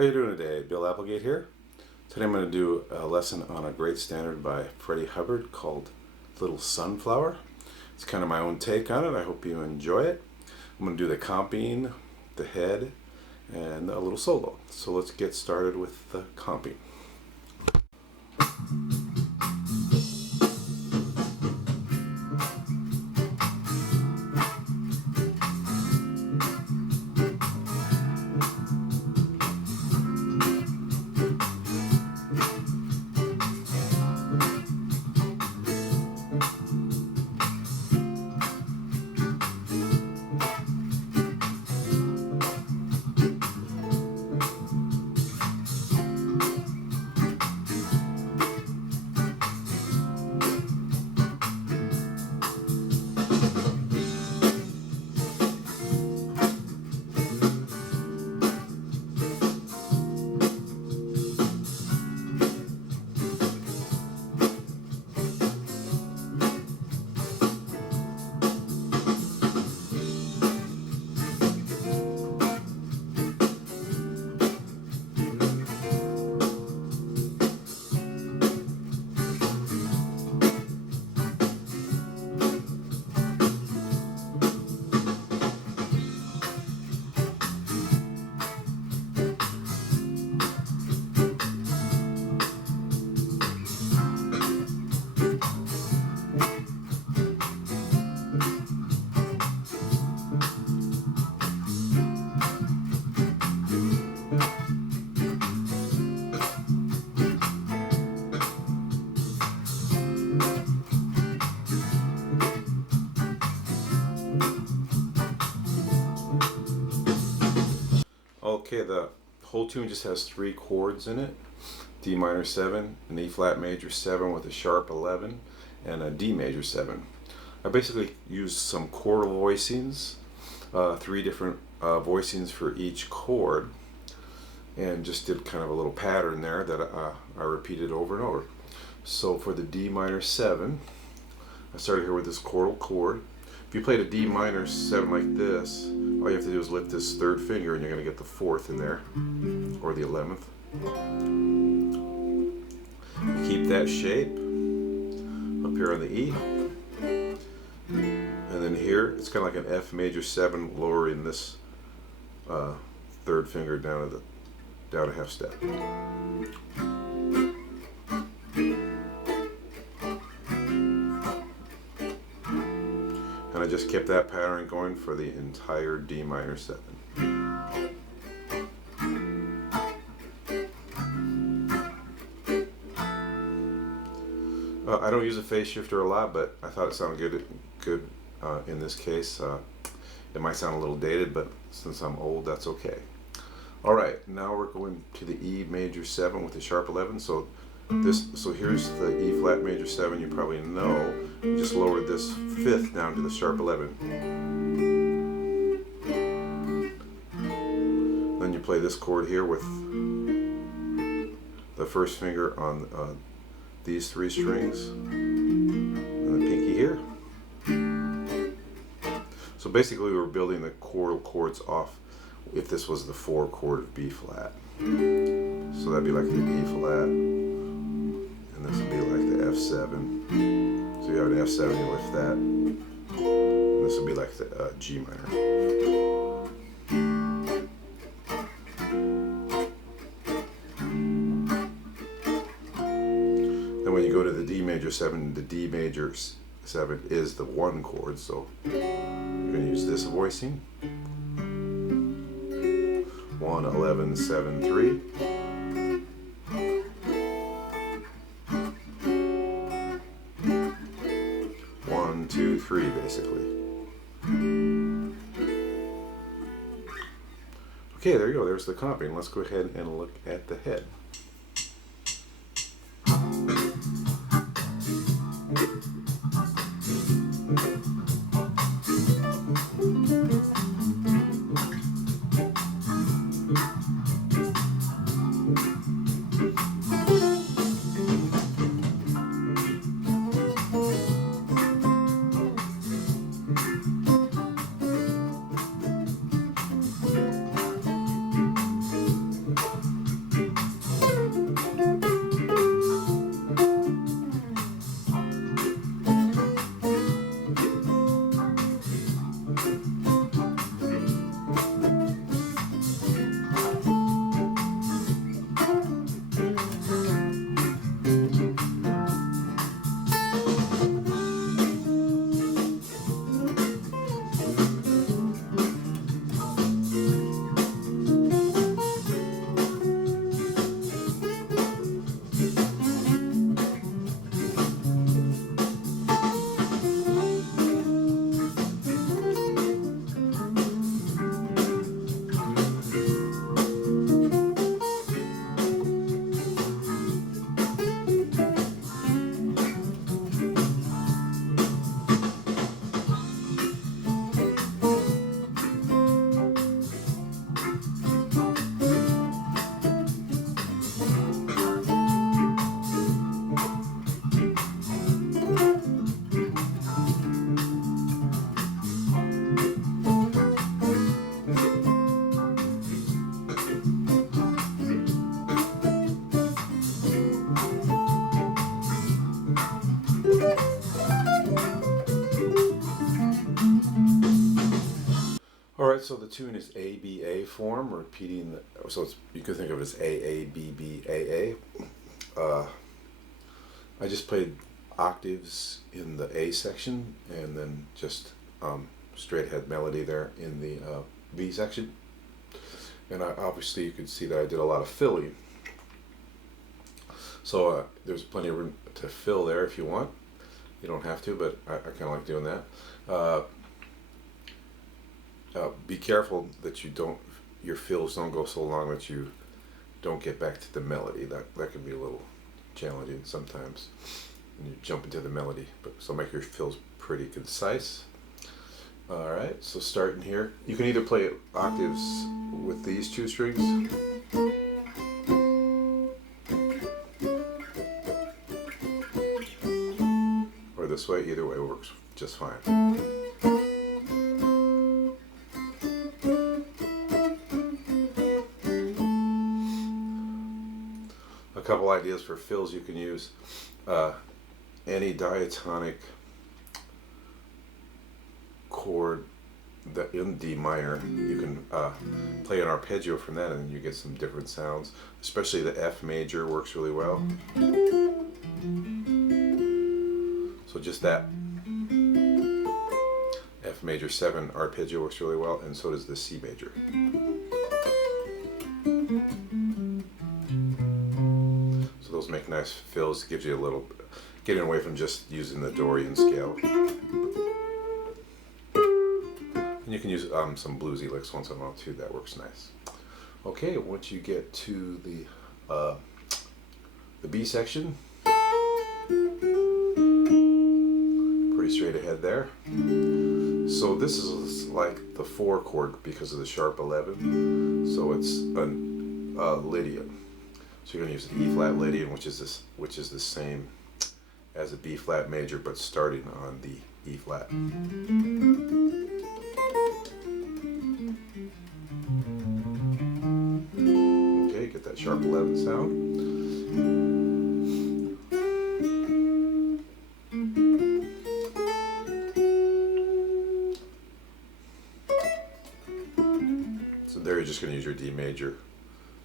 How you doing today? Bill Applegate here. Today I'm going to do a lesson on a great standard by Freddie Hubbard called Little Sunflower. It's kind of my own take on it. I hope you enjoy it. I'm going to do the comping, the head, and a little solo. So let's get started with the comping. Okay, the whole tune just has 3 chords in it. D minor 7, an E flat major 7 with a sharp 11, and a D major 7. I basically used some chord voicings, 3 different voicings for each chord, and just did kind of a little pattern there that I repeated over and over. So for the D minor 7, I started here with this quartal chord. If you played a D minor 7 like this, all you have to do is lift this 3rd finger and you're going to get the 4th in there, or the 11th. Keep that shape up here on the E. And then here, it's kind of like an F major 7, lowering this 3rd finger down a half step. And I just kept that pattern going for the entire D minor 7. I don't use a phase shifter a lot, but I thought it sounded good in this case. It might sound a little dated, but since I'm old, that's okay. Alright, now we're going to the E major 7 with the sharp 11. So here's the E flat major 7, you probably know. You just lowered this 5th down to the sharp 11. Then you play this chord here with the 1st finger on these 3 strings and the pinky here. So basically we're building the chordal chords off if this was the 4 chord of B flat. So that'd be like the E flat, and this would be like the F7. So you have an F7, you lift that, and this would be like the G minor. Then when you go to the D major 7, the D major 7 is the 1 chord, so you're going to use this voicing. 1, 11, 7, 3. One, 2, 3, basically. Okay, there you go. There's the comping. Let's go ahead and look at the head. right, so the tune is ABA form, repeating so you could think of it as AABBAA. I just played octaves in the A section and then just straight ahead melody there in the B section. And obviously you could see that I did a lot of filling. So there's plenty of room to fill there if you want. You don't have to, but I kind of like doing that. Be careful that your fills don't go so long that you don't get back to the melody. That can be a little challenging sometimes when you jump into the melody. So make your fills pretty concise. All right, so starting here, you can either play octaves with these two strings, or this way. Either way works just fine. A couple ideas for fills you can use. Any diatonic chord that in D minor, you can play an arpeggio from that and you get some different sounds. Especially the F major works really well. So just that F major 7 arpeggio works really well, and so does the C major. So those make nice fills, gives you a little, getting away from just using the Dorian scale. And you can use some bluesy licks once in a while too, that works nice. Okay, once you get to the B section, pretty straight ahead there. So this is like the 4 chord because of the sharp 11. So it's a Lydian. So you're going to use an E flat Lydian, which is the same as a B flat major, but starting on the E flat. Okay, get that sharp 11 sound. So there you're just going to use your D major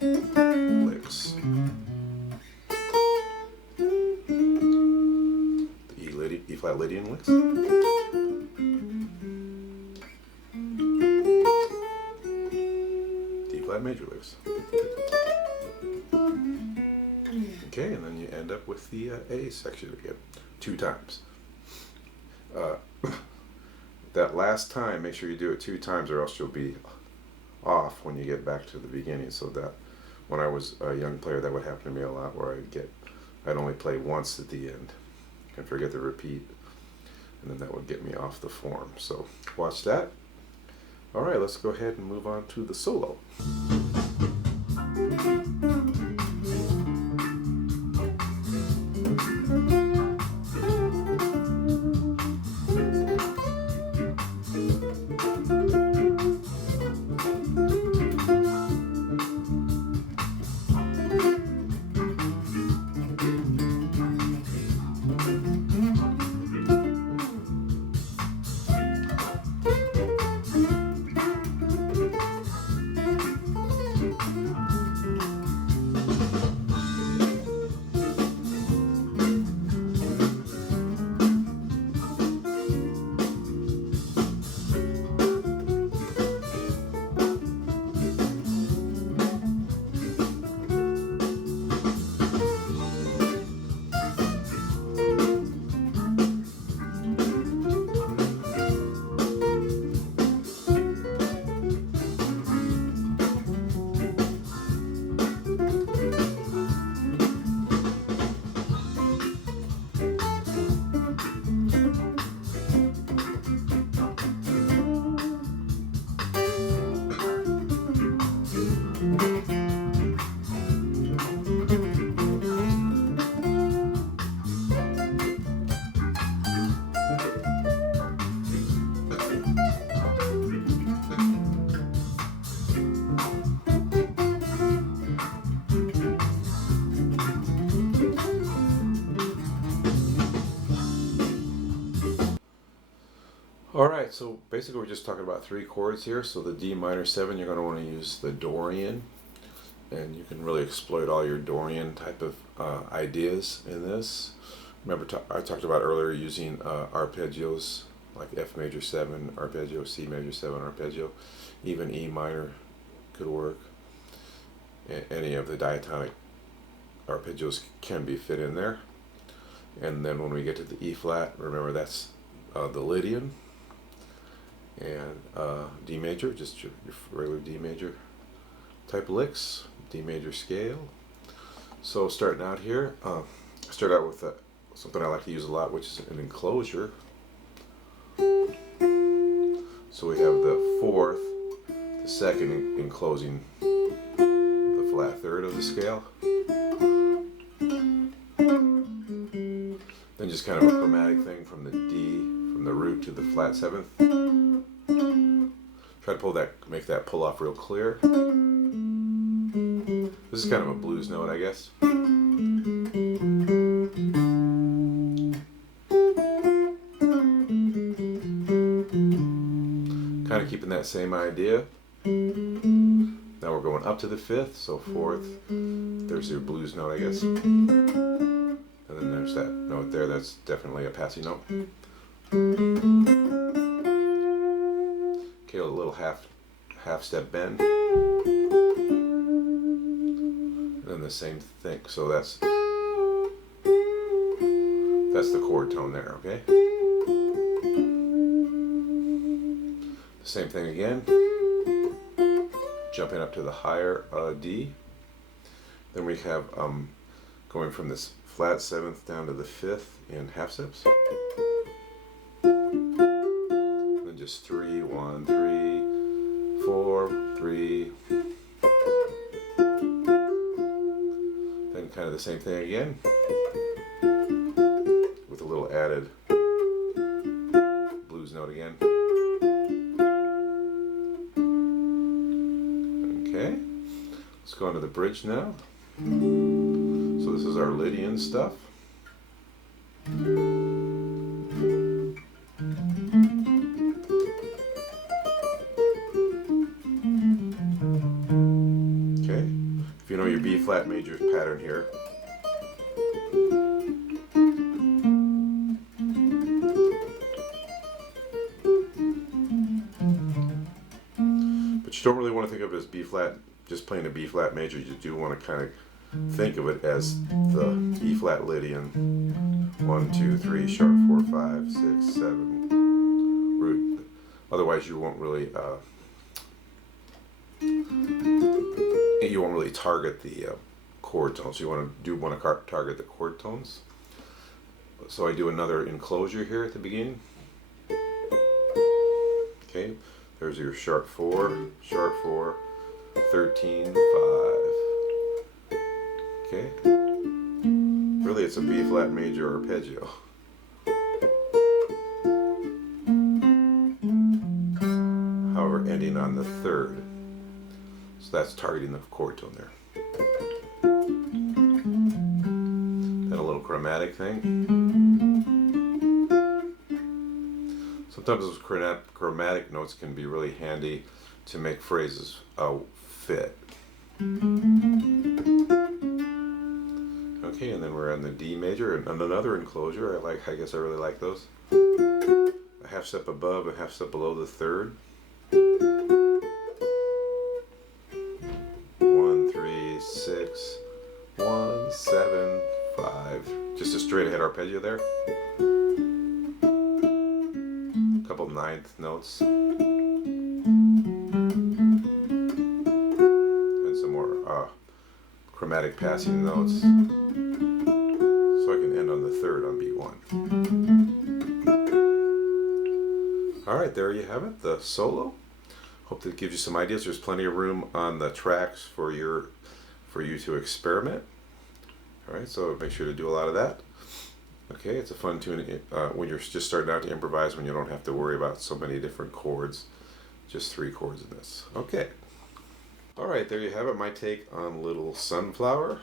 licks. The E flat Lydian licks. D flat major licks. Okay, and then you end up with the A section again, 2 times. That last time, make sure you do it 2 times or else you'll be off when you get back to the beginning. So that when I was a young player, that would happen to me a lot, where I'd only play once at the end and forget the repeat, and then that would get me off the form. So watch that. All right, let's go ahead and move on to the solo. Alright, so basically we're just talking about three chords here. So the D minor 7, you're going to want to use the Dorian, and you can really exploit all your Dorian type of ideas in this. Remember, I talked about earlier using arpeggios like F major 7 arpeggio, C major 7 arpeggio, even E minor could work. Any of the diatonic arpeggios can be fit in there. And then when we get to the E flat, remember that's the Lydian, and D major, just your regular D major type licks, D major scale. So starting out here, start out with something I like to use a lot, which is an enclosure. So we have the fourth, the second enclosing the flat third of the scale. Then just kind of a chromatic thing from the D, from the root to the flat seventh. Try to pull that, make that pull off real clear. This is kind of a blues note, I guess. Kind of keeping that same idea. Now we're going up to the fifth, so fourth. There's your blues note, I guess. And then there's that note there, that's definitely a passing note. Okay, a little half step bend. And then the same thing, so that's the chord tone there, okay? The same thing again. Jumping up to the higher D. Then we have going from this flat seventh down to the fifth in half steps. Then just 3, 1, 3, 4, 3. Then kind of the same thing again, with a little added blues note again. Okay, let's go on to the bridge now. So this is our Lydian stuff. Okay, if you know your B flat major pattern here, but you don't really want to think of it as B flat, just playing a B flat major. You do want to kind of think of it as the E flat Lydian. 1, 2, 3, sharp, 4, 5, 6, 7, root. Otherwise, you won't really target the chord tones. You want to target the chord tones. So I do another enclosure here at the beginning. Okay, there's your sharp 4, 13, 5. Okay, really it's a B flat major arpeggio. However, ending on the third. So that's targeting the chord tone there. Then a little chromatic thing. Sometimes those chromatic notes can be really handy to make phrases fit. Okay, and then we're on the D major and another enclosure. I guess I really like those. A half step above, a half step below the third. 1, 3, 6, 1, 7, 5. Just a straight ahead arpeggio there. A couple ninth notes. And some more chromatic passing notes. So I can end on the third on B1. Alright, there you have it, the solo. Hope that gives you some ideas. There's plenty of room on the tracks for you to experiment. Alright, so make sure to do a lot of that. Okay, it's a fun tune when you're just starting out to improvise, when you don't have to worry about so many different chords. Just 3 chords in this. Okay. Alright, there you have it, my take on Little Sunflower.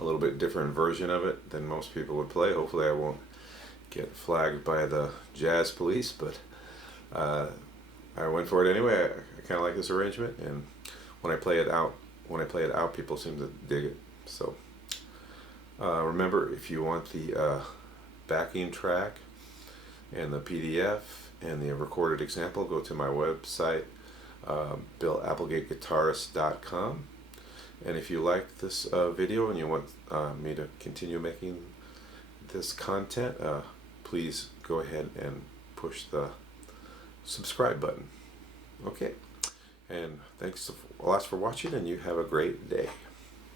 A little bit different version of it than most people would play. Hopefully I won't get flagged by the jazz police, but I went for it anyway. I kind of like this arrangement, and when I play it out, people seem to dig it. So remember, if you want the backing track and the PDF and the recorded example, go to my website, BillApplegateGuitarist.com. And if you like this video and you want me to continue making this content, please go ahead and push the subscribe button. Okay, and thanks a lot for watching, and you have a great day.